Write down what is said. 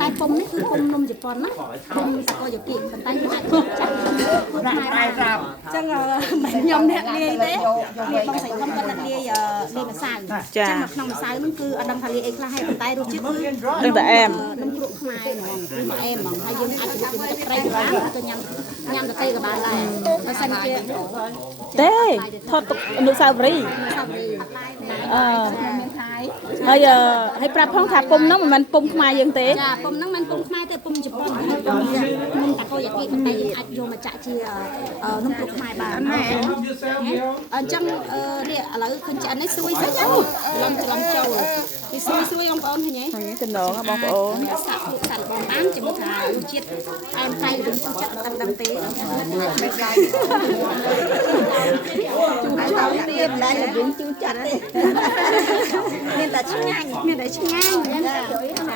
តែពុំនេះគឺពុំនំជប៉ុនណាពុំសកលយោគីប៉ុន្តែគឺអាចចាក់រ៉ាំតែរ៉ាំចឹងខ្ញុំអ្នកលាយទេលាយបងស្រីខ្ញុំគាត់អ្នកលាយម្សៅចឹងនៅក្នុងម្សៅហ្នឹងគឺអត់ដឹងថាលាយអីខ្លះហើយប៉ុន្តែរសជាតិគឺដឹងតែអែមនំជ្រក់ខ្មែរហ្មងគឺអែមហ្មងហើយយើងអាចជ្រក់ជាមួយទឹកប្រៃក៏បានទៅញ៉ាំទៅទេក៏បានដែរបើសិនជាទេថតទុកអនុស្សាវរីយ៍មានខែហើយប្រាប់ផងថាពុំហ្នឹងមិនមែនពុំខ្មែរយើងទេចាពុំហ្នឹងមិនពុំខ្មែរទេពុំជប៉ុនហើយពុំនំតាកូយ៉ាគីប៉ុន្តែយើងអាចយកមកចាក់ជានំជ្រក់ខ្មែរបានអញ្ចឹងនេះឥឡូវឃើញឆ្អិននេះស្រួយស្អិចច្រឡំចូលពីស្រួយបងប្អូនឃើញទេតំណងបងប្អូនសាក់ពុកសាក់បងបានជាមួយថារសជាតិអែមប្រៃឬចិត្តដឹងទេមិនដែរជួនចោលនេះមិនដែរយើងជូរចាត់ទេមានតែឆ្ងាញ់អញ្ចឹង